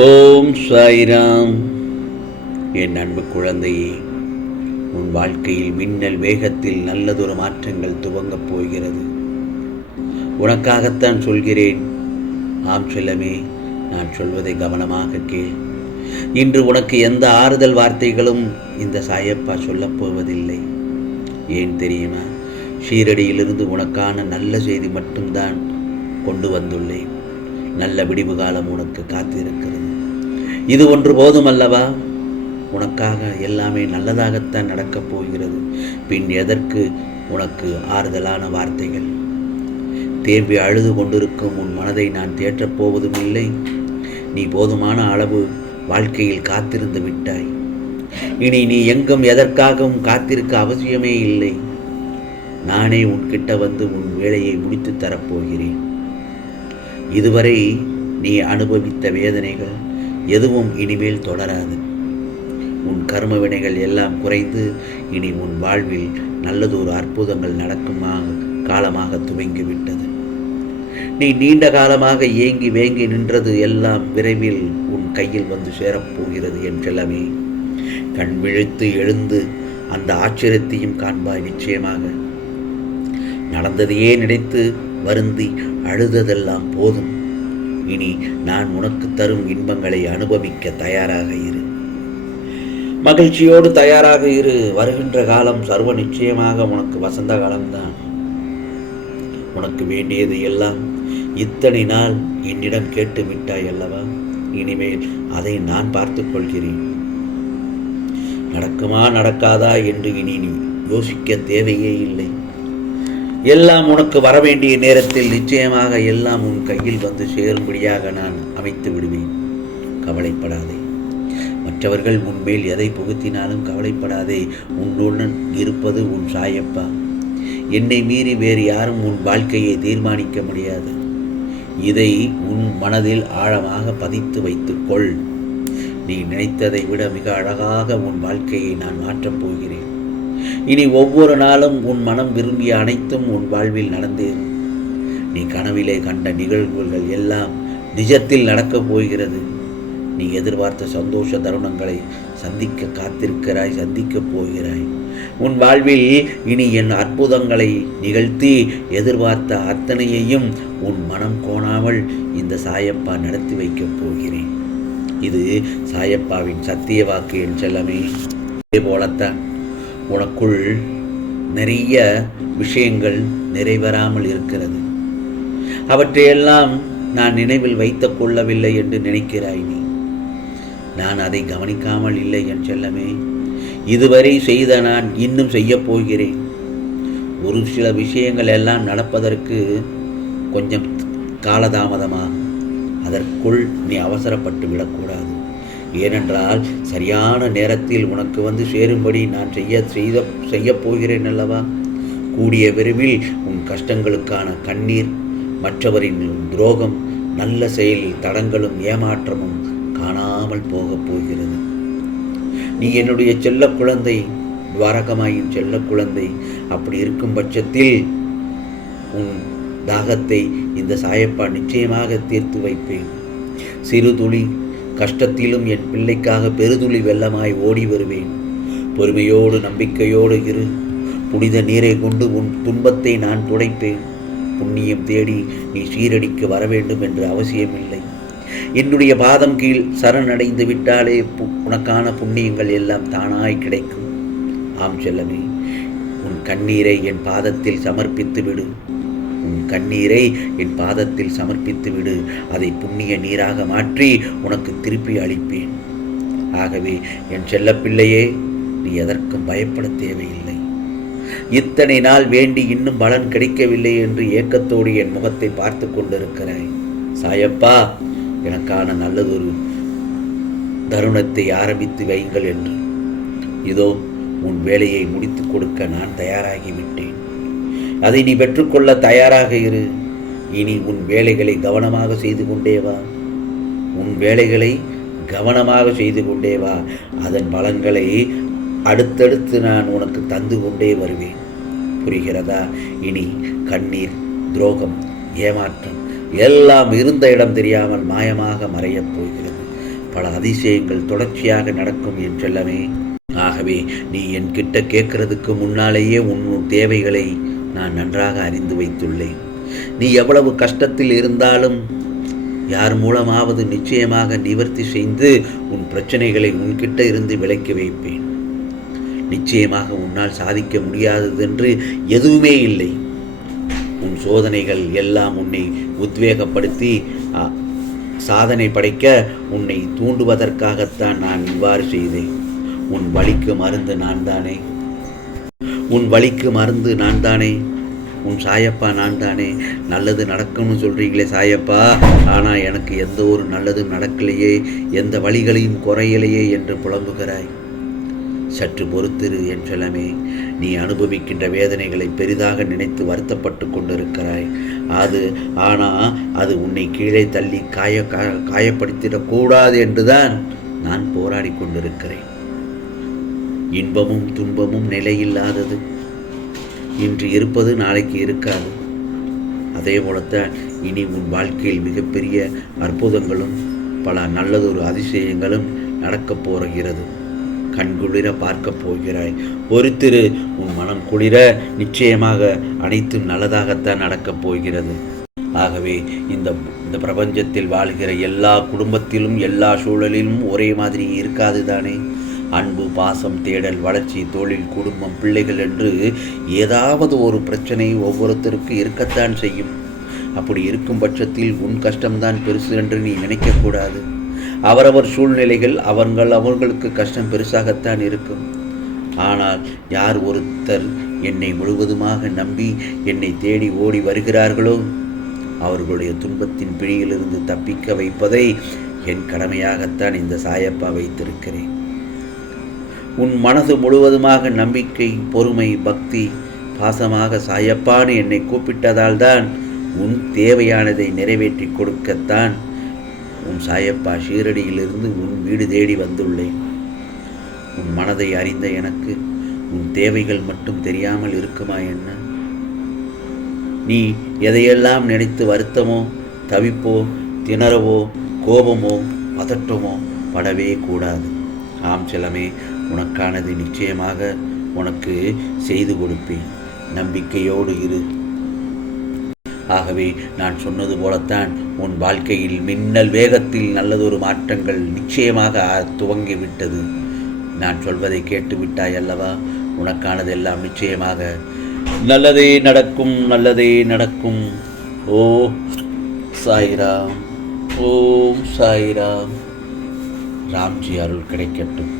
ஓம் சாய்ராம். என் அன்பு குழந்தையே, உன் வாழ்க்கையில் மின்னல் வேகத்தில் நல்லதொரு மாற்றங்கள் துவங்கப் போகிறது. உனக்காகத்தான் சொல்கிறேன். ஆம் செல்லமே, நான் சொல்வதை கவனமாக கேள். இன்று உனக்கு எந்த ஆறுதல் வார்த்தைகளும் இந்த சாயப்பா சொல்லப் போவதில்லை. ஏன் தெரியுமா? ஷீரடியிலிருந்து உனக்கான நல்ல செய்தி மட்டும்தான் கொண்டு வந்துள்ளேன். நல்ல விடிவு காலம் உனக்கு காத்திருக்கிறது. இது ஒன்று போதுமல்லவா? உனக்காக எல்லாமே நல்லதாகத்தான் நடக்கப் போகிறது. பின் எதற்கு உனக்கு ஆறுதலான வார்த்தைகள்? தேம்பி அழுது கொண்டிருக்கும் உன் மனதை நான் தேற்றப் போவதும் இல்லை. நீ போதுமான அளவு வாழ்க்கையில் காத்திருந்து விட்டாய். இனி நீ எங்கும் எதற்காகவும் காத்திருக்க அவசியமே இல்லை. நானே உன்கிட்ட வந்து உன் வேலையை முடித்து தரப்போகிறேன். இதுவரை நீ அனுபவித்த வேதனைகள் எதுவும் இனிமேல் தொடராது. உன் கர்ம வினைகள் எல்லாம் குறைந்து இனி உன் வாழ்வில் நல்லதொரு அற்புதங்கள் நடக்கும் காலமாக துவங்கிவிட்டது. நீ நீண்ட காலமாக ஏங்கி வேங்கி நின்றது எல்லாம் விரைவில் உன் கையில் வந்து சேரப்போகிறது என் செல்லமே. கண் விழித்து எழுந்து அந்த ஆச்சரியத்தையும் காண்பாய். நிச்சயமாக நடந்ததையே நினைத்து வருந்தி அழுததெல்லாம் போதும். இனி நான் உனக்கு தரும் இன்பங்களை அனுபவிக்க தயாராக இரு. மகிழ்ச்சியோடு தயாராக இரு. வருகின்ற காலம் சர்வ நிச்சயமாக உனக்கு வசந்த காலம்தான். உனக்கு வேண்டியது எல்லாம் இத்தனை நாள் என்னிடம் கேட்டு விட்டாய் அல்லவா? இனிமேல் அதை நான் பார்த்துக் கொள்கிறேன். நடக்குமா நடக்காதா என்று இனி நீ யோசிக்க தேவையே இல்லை. எல்லாம் உனக்கு வரவேண்டிய நேரத்தில் நிச்சயமாக எல்லாம் உன் கையில் வந்து சேரும்படியாக நான் அமைத்து விடுவேன். கவலைப்படாதே. மற்றவர்கள் உன்மேல் எதை புகுத்தினாலும் கவலைப்படாதே. உன்னுடன் இருப்பது உன் சாயப்பா. என்னை மீறி வேறு யாரும் உன் வாழ்க்கையை தீர்மானிக்க முடியாது. இதை உன் மனதில் ஆழமாக பதித்து வைத்துக்கொள். நீ நினைத்ததை விட மிக அழகாக உன் வாழ்க்கையை நான் மாற்றப் போகிறேன். இனி ஒவ்வொரு நாளும் உன் மனம் விரும்பிய அனைத்தும் உன் வாழ்வில் நடந்தேறும். நீ கனவிலே கண்ட நிகழ்வுகள் எல்லாம் நிஜத்தில் நடக்கப் போகிறது. நீ எதிர்பார்த்த சந்தோஷ தருணங்களை சந்திக்க காத்திருக்கிறாய், சந்திக்கப் போகிறாய். உன் வாழ்வில் இனி என் அற்புதங்களை நிகழ்த்தி எதிர்பார்த்த அத்தனையையும் உன் மனம் கோணாமல் இந்த சாயப்பா நடத்தி வைக்கப் போகிறேன். இது சாயப்பாவின் சத்திய வாக்கு என் செல்லமே. இதே போலத்தான் உனக்குள் நிறைய விஷயங்கள் நிறைவேறாமல் இருக்கிறது. அவற்றையெல்லாம் நான் நினைவில் வைத்துக் கொள்ளவில்லை என்று நினைக்கிறாய் நீ. நான் அதை கவனிக்காமல் இல்லை என் செல்லமே. இதுவரை செய்த நான் இன்னும் செய்யப் போகிறேன். ஒரு சில விஷயங்கள் எல்லாம் நடப்பதற்கு கொஞ்சம் காலதாமதமாகும். அதற்குள் நீ அவசரப்பட்டு விடக்கூடாது. ஏனென்றால் சரியான நேரத்தில் உனக்கு வந்து சேரும்படி நான் செய்யப் போகிறேன் அல்லவா? கூடிய விரைவில் உன் கஷ்டங்களுக்கான கண்ணீர், மற்றவரின் துரோகம், நல்ல செயலில் தடங்களும் ஏமாற்றமும் காணாமல் போகப் போகிறது. நீ என்னுடைய செல்ல குழந்தை, துவாரகமாயின் செல்ல குழந்தை. அப்படி இருக்கும் பட்சத்தில் உன் தாகத்தை இந்த சாயப்பா நிச்சயமாக தீர்த்து வைப்பேன். சிறு துளி கஷ்டத்திலும் என் பிள்ளைக்காக பெருதுளி வெள்ளமாய் ஓடி வருவேன். பொறுமையோடு நம்பிக்கையோடு இரு. புனித நீரை கொண்டு உன் துன்பத்தை நான் துடைப்பேன். புண்ணியம் தேடி நீ சீரடிக்கு வர வேண்டும் என்று அவசியமில்லை. என்னுடைய பாதம் கீழ் சரணடைந்து விட்டாலே உனக்கான புண்ணியங்கள் எல்லாம் தானாய் கிடைக்கும். ஆம் செல்லமே, உன் கண்ணீரை என் பாதத்தில் சமர்ப்பித்து விடு. உன் கண்ணீரை என் பாதத்தில் சமர்ப்பித்து விடு. அதை புண்ணிய நீராக மாற்றி உனக்கு திருப்பி அளிப்பேன். ஆகவே என் செல்லப்பிள்ளையே, நீ எதற்கும் பயப்பட தேவையில்லை. இத்தனை நாள் வேண்டி இன்னும் பலன் கிடைக்கவில்லை என்று ஏக்கத்தோடு என் முகத்தை பார்த்து கொண்டிருக்கிறாய். சாயப்பா, எனக்கான நல்லதொரு தருணத்தை ஆரம்பித்து வையுங்கள் என்று. இதோ உன் வேலையை முடித்து கொடுக்க நான் தயாராகிவிட்டேன். அதை நீ பெற்றுக்கொள்ள தயாராக இரு. இனி உன் வேலைகளை கவனமாக செய்து கொண்டே வா. உன் வேலைகளை கவனமாக செய்து கொண்டே வா. அதன் பலன்களை அடுத்தடுத்து நான் உனக்கு தந்து கொண்டே வருவேன். புரிகிறதா? இனி கண்ணீர், துரோகம், ஏமாற்றம் எல்லாம் இருந்த இடம் தெரியாமல் மாயமாக மறையப் போகிறது. பல அதிசயங்கள் தொடர்ச்சியாக நடக்கும் என் செல்லமே. ஆகவே நீ என்கிட்ட கேட்கறதுக்கு முன்னாலேயே உன் தேவைகளை நான் நன்றாக அறிந்து வைத்துள்ளேன். நீ எவ்வளவு கஷ்டத்தில் இருந்தாலும் யார் மூலமாவது நிச்சயமாக நிவர்த்தி செய்து உன் பிரச்சனைகளை உன்கிட்ட இருந்து விலக்கி வைப்பேன். நிச்சயமாக உன்னால் சாதிக்க முடியாததென்று எதுவுமே இல்லை. உன் சோதனைகள் எல்லாம் உன்னை உத்வேகப்படுத்தி சாதனை படைக்க உன்னை தூண்டுவதற்காகத்தான் நான் இவ்வாறு செய்தேன். உன் வலிக்கு மருந்து நான் தானே, உன் வலிக்கு மருந்து நான் தானே, உன் சாயப்பா நான் தானே. நல்லது நடக்கும்னு சொல்கிறீங்களே சாயப்பா, ஆனால் எனக்கு எந்த ஒரு நல்லதும் நடக்கலையே, எந்த வழிகளையும் குறையலையே என்று புலம்புகிறாய். சற்று பொறுத்திரு என் செல்லமே. நீ அனுபவிக்கின்ற வேதனைகளை பெரிதாக நினைத்து வருத்தப்பட்டு கொண்டிருக்கிறாய். ஆனால் அது உன்னை கீழே தள்ளி காயப்படுத்திடக்கூடாது என்றுதான் நான் போராடி கொண்டிருக்கிறேன். இன்பமும் துன்பமும் நிலையில்லாதது. இன்று இருப்பது நாளைக்கு இருக்காது. அதே போலத்தான் இனி உன் வாழ்க்கையில் மிகப்பெரிய அற்புதங்களும் பல நல்லதொரு அதிசயங்களும் நடக்கப் போகிறது. கண்குளிர பார்க்கப் போகிறாய். பொறுத்திரு. உன் மனம் குளிர நிச்சயமாக அனைத்தும் நல்லதாகத்தான் நடக்கப் போகிறது. ஆகவே இந்த பிரபஞ்சத்தில் வாழ்கிற எல்லா குடும்பத்திலும் எல்லா சூழலிலும் ஒரே மாதிரி இருக்காது தானே. அன்பு, பாசம், தேடல், வளர்ச்சி, தொழில், குடும்பம், பிள்ளைகள் என்று ஏதாவது ஒரு பிரச்சனை ஒவ்வொருத்தருக்கு இருக்கத்தான் செய்யும். அப்படி இருக்கும் பட்சத்தில் உன் கஷ்டம்தான் பெருசு என்று நீ நினைக்கக்கூடாது. அவரவர் சூழ்நிலைகள் அவர்களுக்கு கஷ்டம் பெருசாகத்தான் இருக்கும். ஆனால் யார் ஒருத்தர் என்னை முழுவதுமாக நம்பி என்னை தேடி ஓடி வருகிறார்களோ அவர்களுடைய துன்பத்தின் பிடியிலிருந்து தப்பிக்க வைப்பதை என் கடமையாகத்தான் இந்த சாயப்பா வைத்திருக்கிறேன். உன் மனது முழுவதுமாக நம்பிக்கை, பொறுமை, பக்தி, பாசமாக சாயப்பான்னு என்னை கூப்பிட்டதால் தான் உன் தேவையானதை நிறைவேற்றி கொடுக்கத்தான் உன் சாயப்பா ஷீரடியிலிருந்து உன் வீடு தேடி வந்துள்ளேன். உன் மனதை அறிந்த எனக்கு உன் தேவைகள் மட்டும் தெரியாமல் இருக்குமா என்ன? நீ எதையெல்லாம் நினைத்து வருத்தமோ, தவிப்போ, திணறவோ, கோபமோ, பதட்டமோ படவே கூடாது. ஆம் செல்லமே, உனக்கானது நிச்சயமாக உனக்கு செய்து கொடுப்பேன். நம்பிக்கையோடு இரு. ஆகவே நான் சொன்னது போலத்தான் உன் வாழ்க்கையில் மின்னல் வேகத்தில் நல்லதொரு மாற்றங்கள் நிச்சயமாக துவங்கிவிட்டது. நான் சொல்வதை கேட்டு விட்டாய் அல்லவா? உனக்கானதெல்லாம் நிச்சயமாக நல்லதே நடக்கும், நல்லதே நடக்கும். ஓ சாய்ராம், ஓம் சாய்ராம். ராம்ஜி அருள் கிடைக்கட்டும்.